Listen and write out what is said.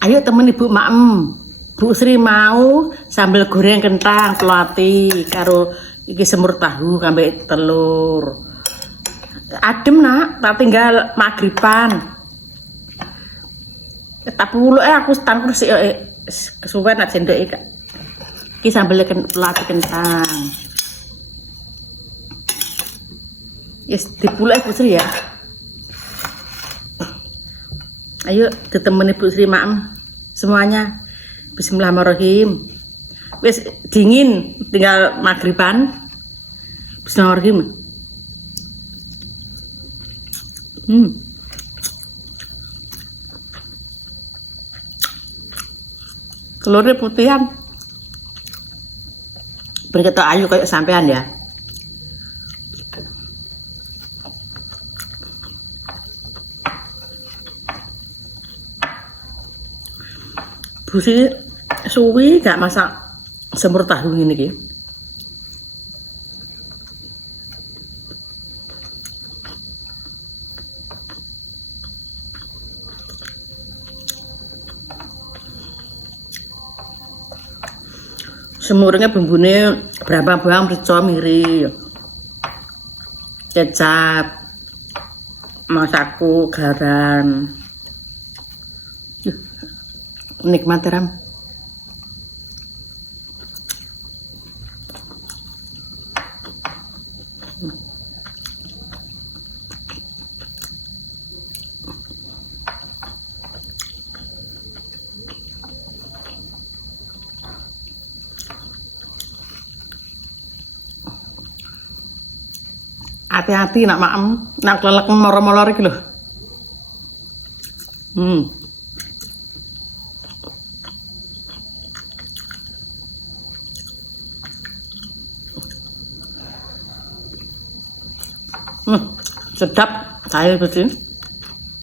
Ayo temen Ibu Maem. Bu Sri mau sambal goreng kentang pelati karo iki semur tahu kambek telur. Adem nak, tak tinggal magriban. Tak puluh aku tangkur sih kesuwen nak sendoke Kak. Iki sambal pelati kentang. Yes, dipulek Bu Sri ya. Ayo ditemani Bu Sri Maem semuanya. Bismillahirrahmanirrahim. Wis dingin, tinggal maghriban. Bismillahirrahmanirrahim. Telurnya putihan. Berkata ayu kayak sampean ya. Bu Sri suwi gak masak semur tahu ini ki. Semurnya bumbunya berapa bawang, merica, miri, kecap, masaku, garam. Nikmat ram. Hati-hati nak Maem, nak kelelek molor-molor iki lho. Sedap, saya betul.